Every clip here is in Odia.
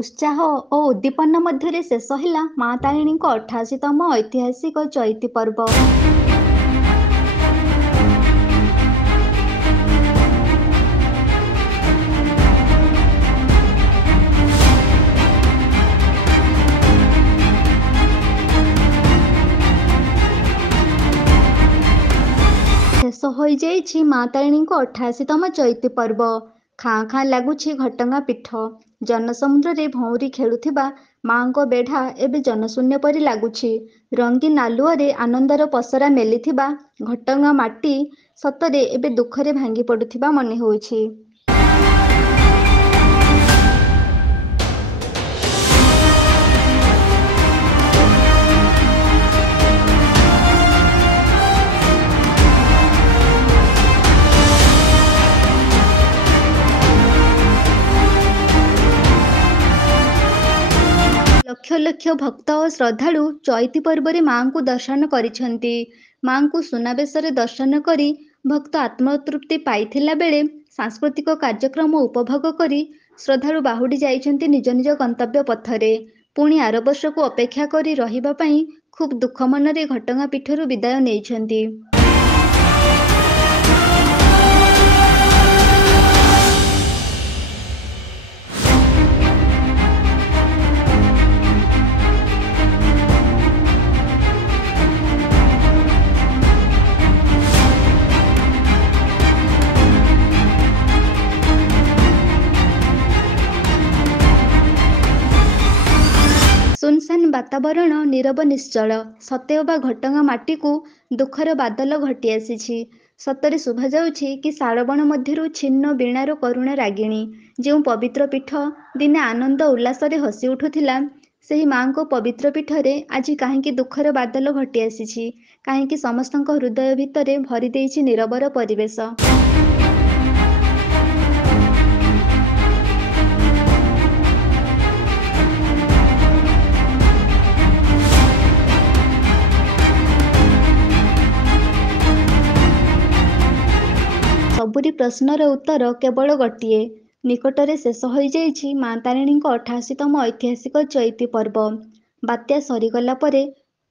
उत्साह ଓ ଉଦ୍ଦୀପନା ମଧ୍ୟରେ ଶେଷ ହେଲା ମା ତାରିଣୀଙ୍କ 88ତମ ଐତିହାସିକ ଚଇତି ପର୍ବ। ଶେଷ ହୋଇଯାଇଛି ମା ତାରିଣୀଙ୍କ 88ତମ ଚଇତି ପର୍ବ। ଖାଁ ଖାଁ ଲାଗୁଛି ଘଟଗାଁ ପୀଠ। ଜନସମୁଦ୍ରରେ ଭଉଁରୀ ଖେଳୁଥିବା ମାଙ୍କ ବେଢ଼ା ଏବେ ଜନଶୂନ୍ୟ ପରି ଲାଗୁଛି। ରଙ୍ଗୀନ ଆଲୁଅରେ ଆନନ୍ଦର ପସରା ମେଲିଥିବା ଘଟଗାଁ ମାଟି ସତରେ ଏବେ ଦୁଃଖରେ ଭାଙ୍ଗି ପଡ଼ୁଥିବା ମନେ ହେଉଛି। ଲକ୍ଷ ଲକ୍ଷ ଭକ୍ତ ଓ ଶ୍ରଦ୍ଧାଳୁ ଚଇତି ପର୍ବରେ ମାଙ୍କୁ ଦର୍ଶନ କରିଛନ୍ତି। ମାଙ୍କୁ ସୁନାବେଶରେ ଦର୍ଶନ କରି ଭକ୍ତ ଆତ୍ମତୃପ୍ତି ପାଇଥିଲା ବେଳେ ସାଂସ୍କୃତିକ କାର୍ଯ୍ୟକ୍ରମ ଉପଭୋଗ କରି ଶ୍ରଦ୍ଧାଳୁ ବାହୁଡ଼ି ଯାଇଛନ୍ତି ନିଜ ନିଜ ଗନ୍ତବ୍ୟ ପଥରେ। ପୁଣି ଆର ବର୍ଷକୁ ଅପେକ୍ଷା କରି ରହିବା ପାଇଁ ଖୁବ୍ ଦୁଃଖ ମନରେ ଘଟଗାଁ ପୀଠରୁ ବିଦାୟ ନେଇଛନ୍ତି। ସୁନସାନ ବାତାବରଣ, ନୀରବ ନିଶ୍ଚଳ। ସତେଅବା ଘଟଗାଁ ମାଟିକୁ ଦୁଃଖର ବାଦଲ ଘୋଟି ଆସିଛି। ସତରେ ଶୁଭାଯାଉଛି କି ଶାଳବଣ ମଧ୍ୟରୁ ଛିନ୍ନ ବୀଣାର କରୁଣ ରାଗିଣୀ। ଯେଉଁ ପବିତ୍ର ପୀଠ ଦିନେ ଆନନ୍ଦ ଉଲ୍ଲାସରେ ହସି ଉଠୁଥିଲା, ସେହି ମାଙ୍କ ପବିତ୍ର ପୀଠରେ ଆଜି କାହିଁକି ଦୁଃଖର ବାଦଲ ଘୋଟି ଆସିଛି? କାହିଁକି ସମସ୍ତଙ୍କ ହୃଦୟ ଭିତରେ ଭରି ଦେଇଛି ନୀରବର ପରିବେଶ? ସବୁରି ପ୍ରଶ୍ନର ଉତ୍ତର କେବଳ ଗୋଟିଏ। ନିକଟରେ ଶେଷ ହୋଇଯାଇଛି ମା ତାରିଣୀଙ୍କ 88ତମ ଐତିହାସିକ ଚଇତି ପର୍ବ। ବାତ୍ୟା ସରିଗଲା ପରେ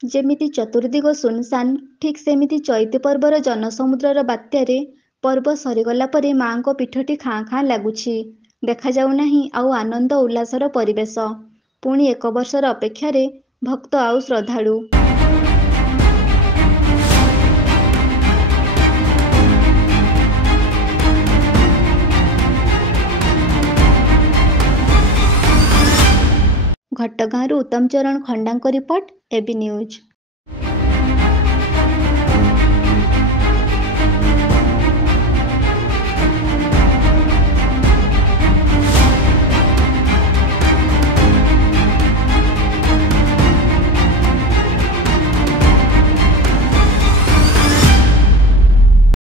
ଯେମିତି ଚତୁର୍ଦ୍ଦିଗ ସୁନସାନ, ଠିକ୍ ସେମିତି ଚଇତି ପର୍ବର ଜନସମୁଦ୍ରର ବାତ୍ୟାରେ ପର୍ବ ସରିଗଲା ପରେ ମାଙ୍କ ପୀଠଟି ଖାଁ ଖାଁ ଲାଗୁଛି। ଦେଖାଯାଉନାହିଁ ଆଉ ଆନନ୍ଦ ଉଲ୍ଲାସର ପରିବେଶ। ପୁଣି ଏକ ବର୍ଷର ଅପେକ୍ଷାରେ ଭକ୍ତ ଆଉ ଶ୍ରଦ୍ଧାଳୁ। ଘଟଗାଁରୁ ଉତ୍ତମ ଚରଣ ଖଣ୍ଡାଙ୍କ ରିପୋର୍ଟ, এবি ନ୍ୟୁଜ୍।